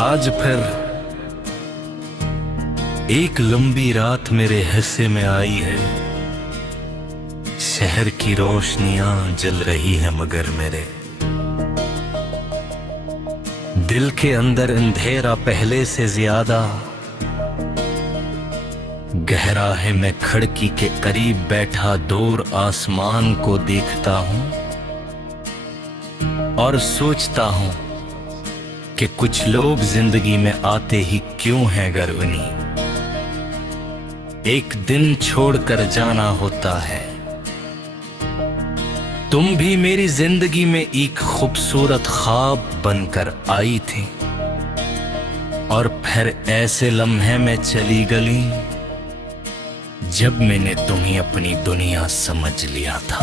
आज फिर एक लंबी रात मेरे हिस्से में आई है। शहर की रोशनियां जल रही है मगर मेरे दिल के अंदर अंधेरा पहले से ज्यादा गहरा है। मैं खिड़की के करीब बैठा दूर आसमान को देखता हूं और सोचता हूं कि कुछ लोग जिंदगी में आते ही क्यों हैं गर्वनी। एक दिन छोड़कर जाना होता है। तुम भी मेरी जिंदगी में एक खूबसूरत ख्वाब बनकर आई थी और फिर ऐसे लम्हे में चली गई जब मैंने तुम्हें अपनी दुनिया समझ लिया था।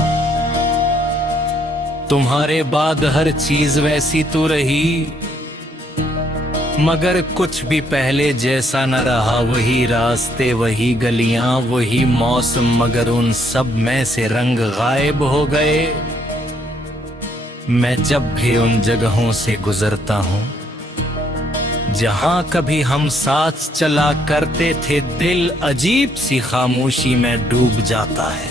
तुम्हारे बाद हर चीज वैसी तो रही मगर कुछ भी पहले जैसा न रहा। वही रास्ते, वही गलियां, वही मौसम, मगर उन सब में से रंग गायब हो गए। मैं जब भी उन जगहों से गुजरता हूं जहां कभी हम साथ चला करते थे, दिल अजीब सी खामोशी में डूब जाता है।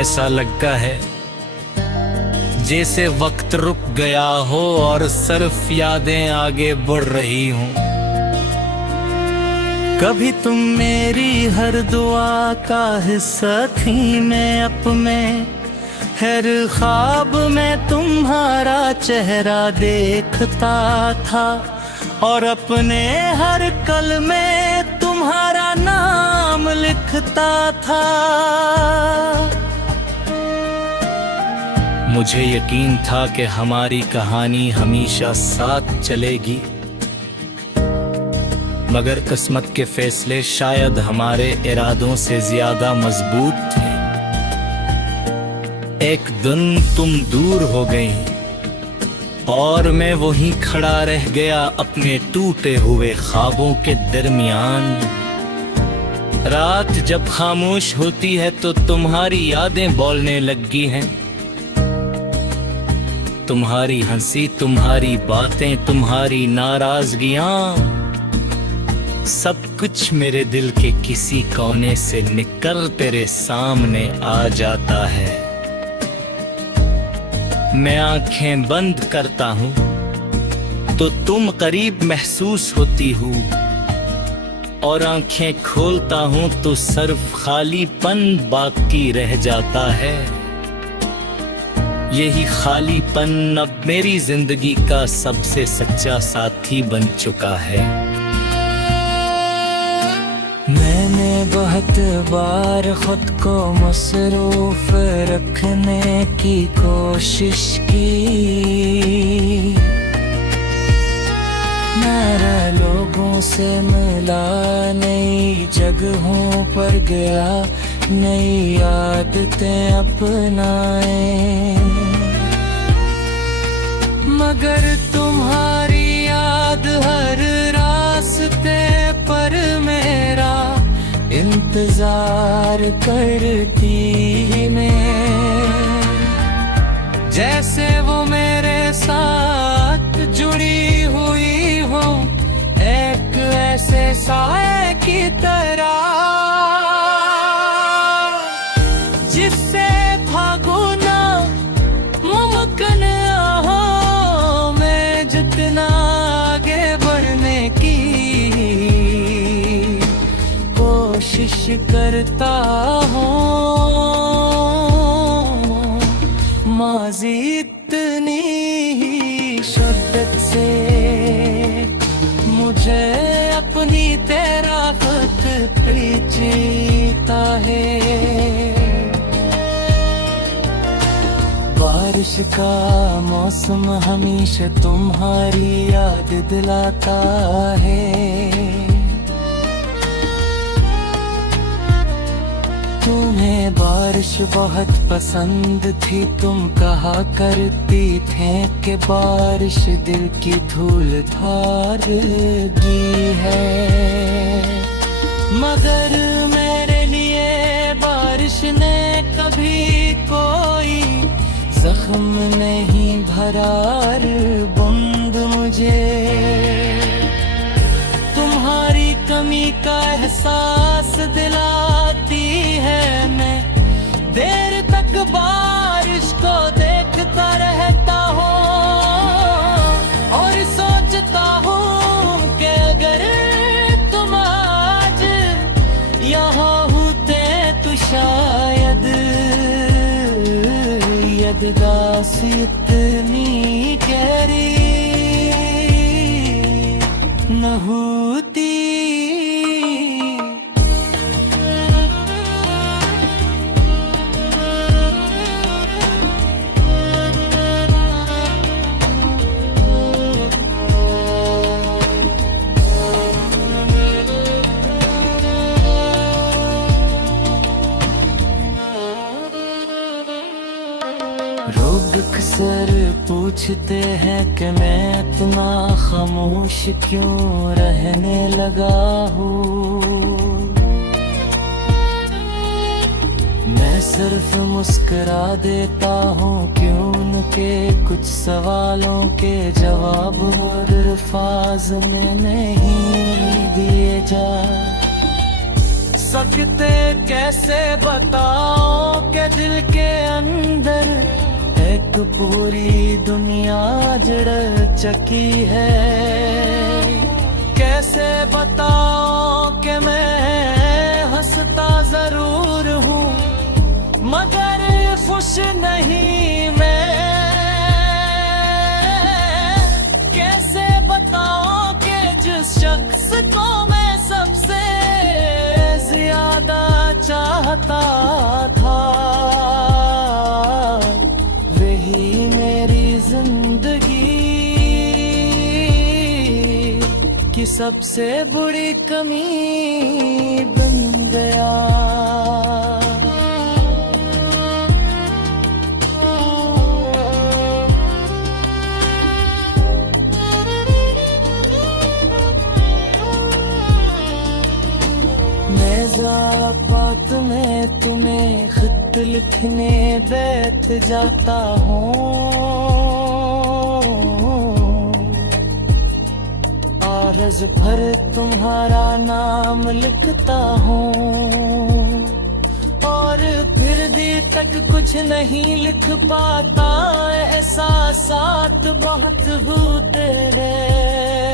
ऐसा लगता है जैसे वक्त रुक गया हो और सिर्फ यादें आगे बढ़ रही हूं। कभी तुम मेरी हर दुआ का हिस्सा थी। मैं अपने हर ख्वाब में तुम्हारा चेहरा देखता था और अपने हर कल में तुम्हारा नाम लिखता था। मुझे यकीन था कि हमारी कहानी हमेशा साथ चलेगी मगर किस्मत के फैसले शायद हमारे इरादों से ज्यादा मजबूत थे। एक दिन तुम दूर हो गई और मैं वहीं खड़ा रह गया अपने टूटे हुए ख्वाबों के दरमियान। रात जब खामोश होती है तो तुम्हारी यादें बोलने लगी हैं। तुम्हारी हंसी, तुम्हारी बातें, तुम्हारी नाराजगियां, सब कुछ मेरे दिल के किसी कोने से निकल तेरे सामने आ जाता है। मैं आंखें बंद करता हूं तो तुम करीब महसूस होती हो और आंखें खोलता हूं तो सिर्फ खालीपन बाकी रह जाता है। यही खालीपन अब मेरी जिंदगी का सबसे सच्चा साथी बन चुका है। मैंने बहुत बार खुद को मसरूफ रखने की कोशिश की। मेरा लोगों से मिला, नई जगहों पर गया, नई आदतें अपनाए मगर तुम्हारी याद हर रास्ते पर मेरा इंतजार करती मैं। जैसे वो मेरे साथ जुड़ी हुई हो एक ऐसे साए की तरह जिससे भागो ना मुमकिन हो। मैं जितना आगे बढ़ने की कोशिश करता हूँ, माज़ी इतनी ही शिद्दत से मुझे अपनी तेरा खुद पीछीता है। बारिश का मौसम हमेशा तुम्हारी याद दिलाता है। तुम्हें बारिश बहुत पसंद थी। तुम कहा करती थे कि बारिश दिल की धूल धारगी है मगर मेरे लिए बारिश ने कभी कोई जख्म नहीं भरा। बूंद मुझे तुम्हारी कमी का एहसास दिलाती है। मैं देर तक बारिश को देखता रहता हूँ और सोचता हूँ कि अगर तुम आज यहाँ होते तो शायद यदगास इतनी गहरी न होती। लोग अक्सर पूछते हैं कि मैं इतना खामोश क्यों रहने लगा हूँ। मैं सिर्फ मुस्कुरा देता हूँ क्यों उनके कुछ सवालों के जवाब और अल्फाज में नहीं दिए जा सकते। कैसे बताओ कि दिल के अंदर एक पूरी दुनिया जड़ चकी है। कैसे बताओ कि मैं हंसता जरूर हूँ मगर खुश नहीं मैं। कैसे बताओ कि जिस शख्स को मैं सबसे ज्यादा चाहता था वही मेरी जिंदगी की सबसे बुरी कमी बन गया। मैं ज़ात में तुम्हें खत लिखने बैठ जाता हूँ अर्ज भर तुम्हारा नाम लिखता हूँ और फिर भी तक कुछ नहीं लिख पाता। एहसासात बहुत होते हैं